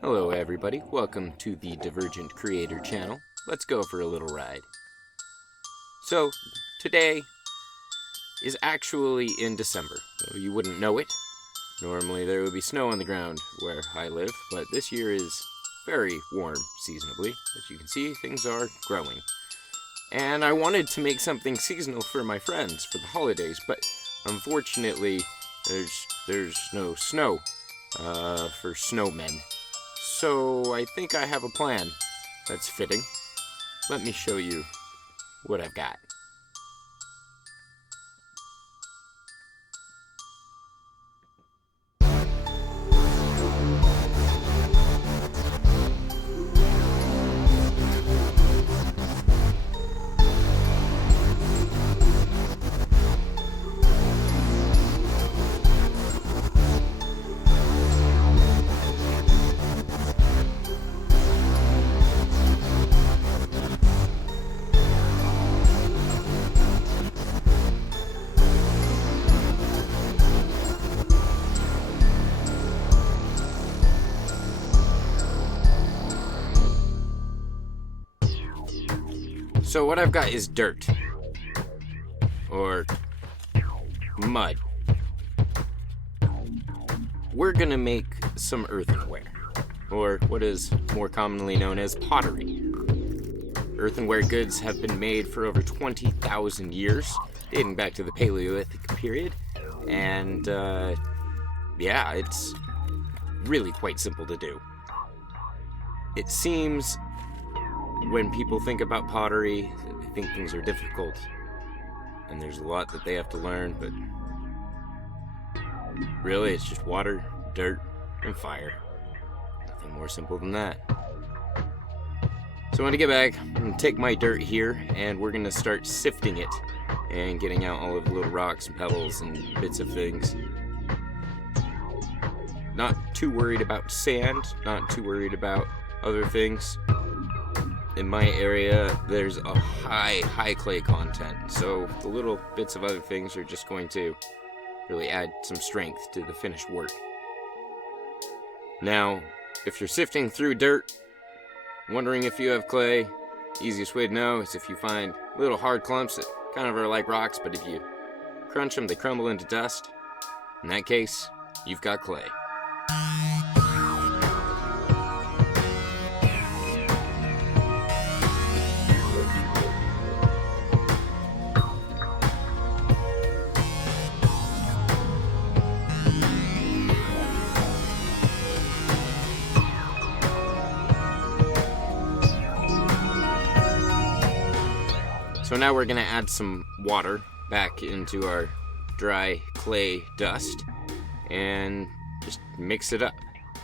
Hello everybody, welcome to the Divergent Creator channel. Let's go for a little ride. So, today is actually in December, though you wouldn't know it. Normally there would be snow on the ground where I live, but this year is very warm seasonably. As you can see, things are growing. And I wanted to make something seasonal for my friends for the holidays, but unfortunately there's no snow for snowmen. So I think I have a plan that's fitting. Let me show you what I've got. So what I've got is dirt, or mud. We're gonna make some earthenware, or what is more commonly known as pottery. Earthenware goods have been made for over 20,000 years, dating back to the Paleolithic period, and yeah, it's really quite simple to do. It seems when people think about pottery, they think things are difficult, and there's a lot that they have to learn, but really it's just water, dirt, and fire. Nothing more simple than that. So when I get back, I'm going to take my dirt here, and we're going to start sifting it, and getting out all of the little rocks and pebbles and bits of things. Not too worried about sand, not too worried about other things. In my area, there's a high clay content, so the little bits of other things are just going to really add some strength to the finished work. Now, if you're sifting through dirt, wondering if you have clay, easiest way to know is if you find little hard clumps that kind of are like rocks, but if you crunch them, they crumble into dust. In that case, you've got clay. So now we're going to add some water back into our dry clay dust and just mix it up.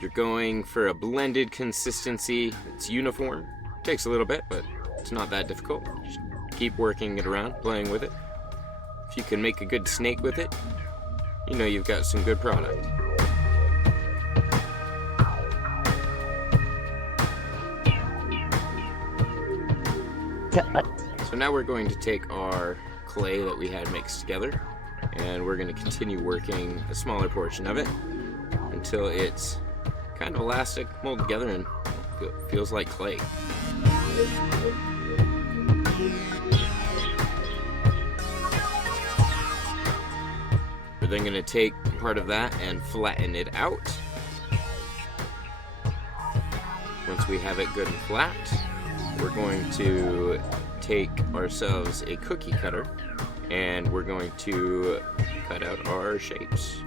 You're going for a blended consistency. It's uniform. Takes a little bit, but it's not that difficult. Just keep working it around, playing with it. If you can make a good snake with it, you know you've got some good product. So now we're going to take our clay that we had mixed together, and we're going to continue working a smaller portion of it until it's kind of elastic, mold together, and feels like clay. We're then going to take part of that and flatten it out. Once we have it good and flat, we're going to take ourselves a cookie cutter, and we're going to cut out our shapes.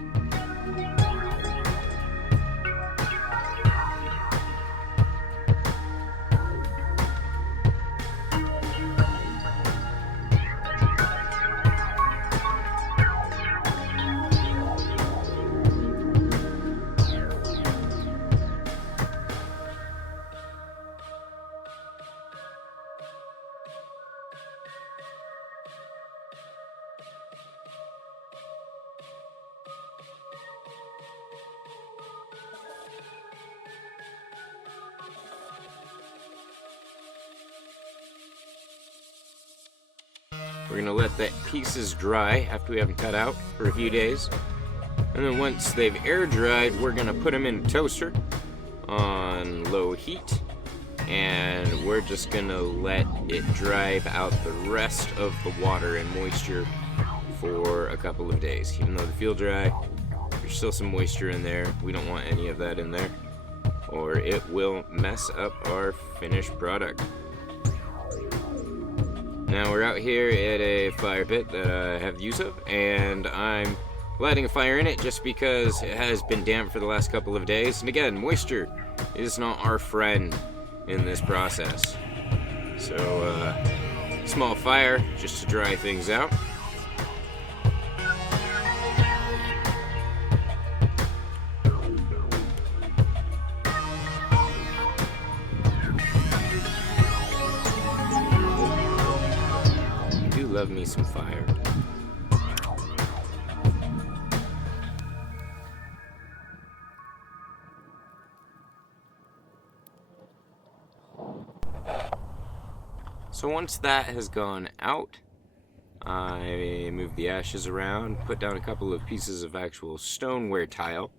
We're going to let the pieces dry after we have them cut out for a few days. And then once they've air dried, we're going to put them in a toaster on low heat, and we're just gonna let it drive out the rest of the water and moisture for a couple of days. Even though the feel dry, there's still some moisture in there. We don't want any of that in there, or it will mess up our finished product. Now we're out here at a fire pit that I have use of, and I'm lighting a fire in it just because it has been damp for the last couple of days. And again, moisture is not our friend in this process. So, small fire just to dry things out. Love me some fire. So once that has gone out, I move the ashes around, put down a couple of pieces of actual stoneware tile.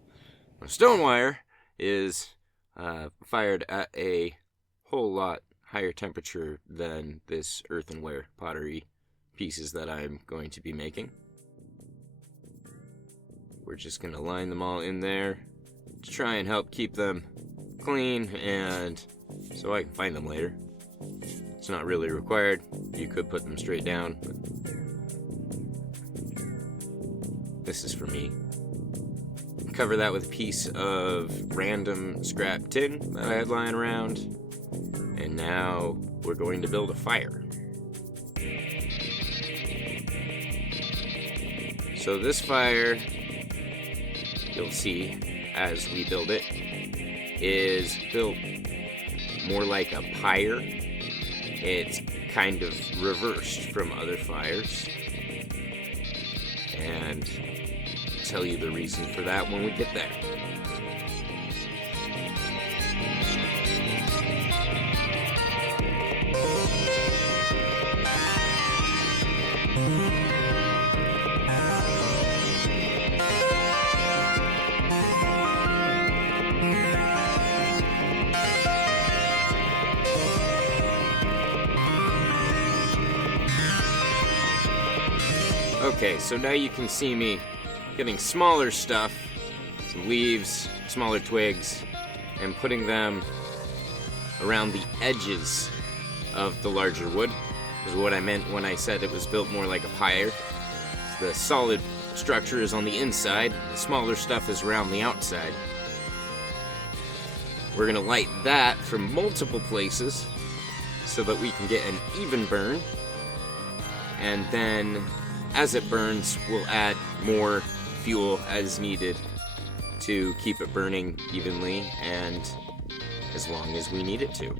Now, stoneware is fired at a whole lot higher temperature than this earthenware pottery pieces that I'm going to be making. We're just going to line them all in there to try and help keep them clean, and so I can find them later. It's not really required. You could put them straight down, but this is for me. Cover that with a piece of random scrap tin that I had lying around, and now we're going to build a fire. So this fire, you'll see as we build it, is built more like a pyre. It's kind of reversed from other fires, and I'll tell you the reason for that when we get there. Okay, so now you can see me getting smaller stuff, some leaves, smaller twigs, and putting them around the edges of the larger wood, is what I meant when I said it was built more like a pyre. So the solid structure is on the inside, the smaller stuff is around the outside. We're going to light that from multiple places so that we can get an even burn, and then as it burns, we'll add more fuel as needed to keep it burning evenly and as long as we need it to.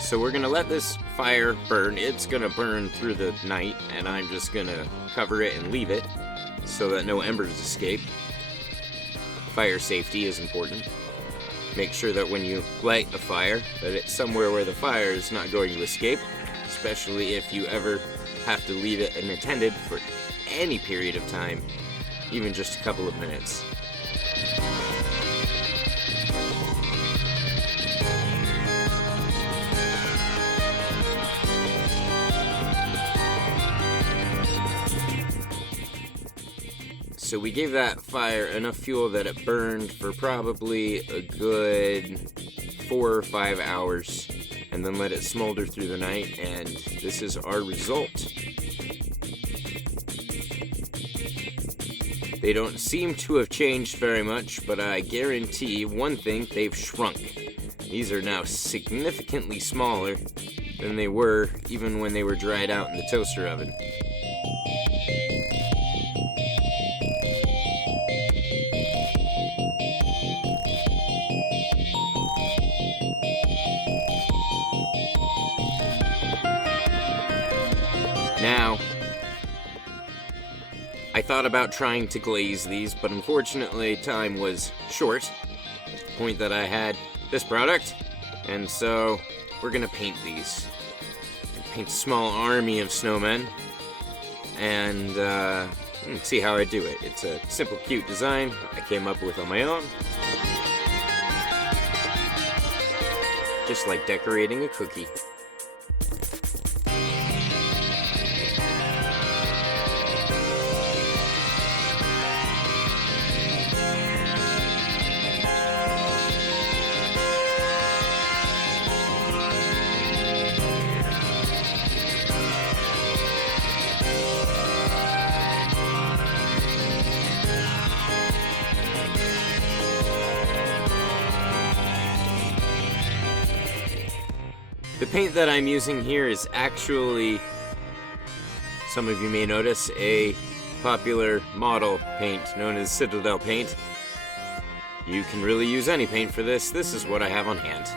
So we're gonna let this fire burn. It's gonna burn through the night, and I'm just gonna cover it and leave it so that no embers escape. Fire safety is important. Make sure that when you light a fire, that it's somewhere where the fire is not going to escape, especially if you ever have to leave it unattended for any period of time, even just a couple of minutes. So we gave that fire enough fuel that it burned for probably a good 4 or 5 hours, and then let it smolder through the night, and this is our result. They don't seem to have changed very much, but I guarantee one thing, they've shrunk. These are now significantly smaller than they were even when they were dried out in the toaster oven. Now, I thought about trying to glaze these, but unfortunately time was short, point that I had this product, and so we're gonna paint these. Paint a small army of snowmen, and see how I do it. It's a simple, cute design I came up with on my own. Just like decorating a cookie. The paint that I'm using here is actually, some of you may notice, a popular model paint known as Citadel paint. You can really use any paint for this. This is what I have on hand.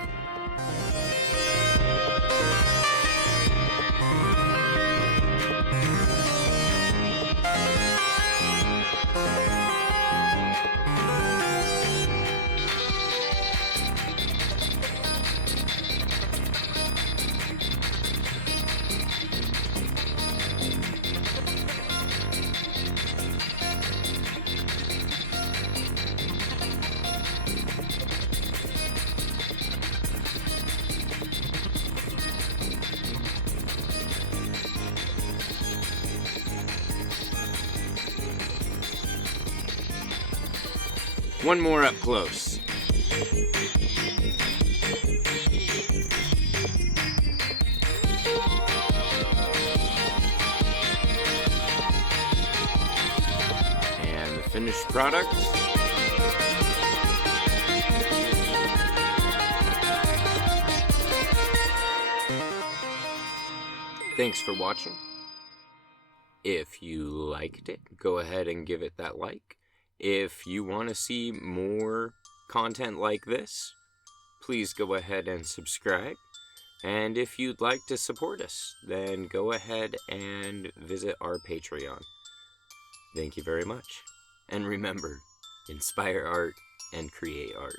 One more up close. And the finished product. Thanks for watching. If you liked it, go ahead and give it that like. If you want to see more content like this, please go ahead and subscribe. And if you'd like to support us, then go ahead and visit our Patreon. Thank you very much. And remember, inspire art and create art.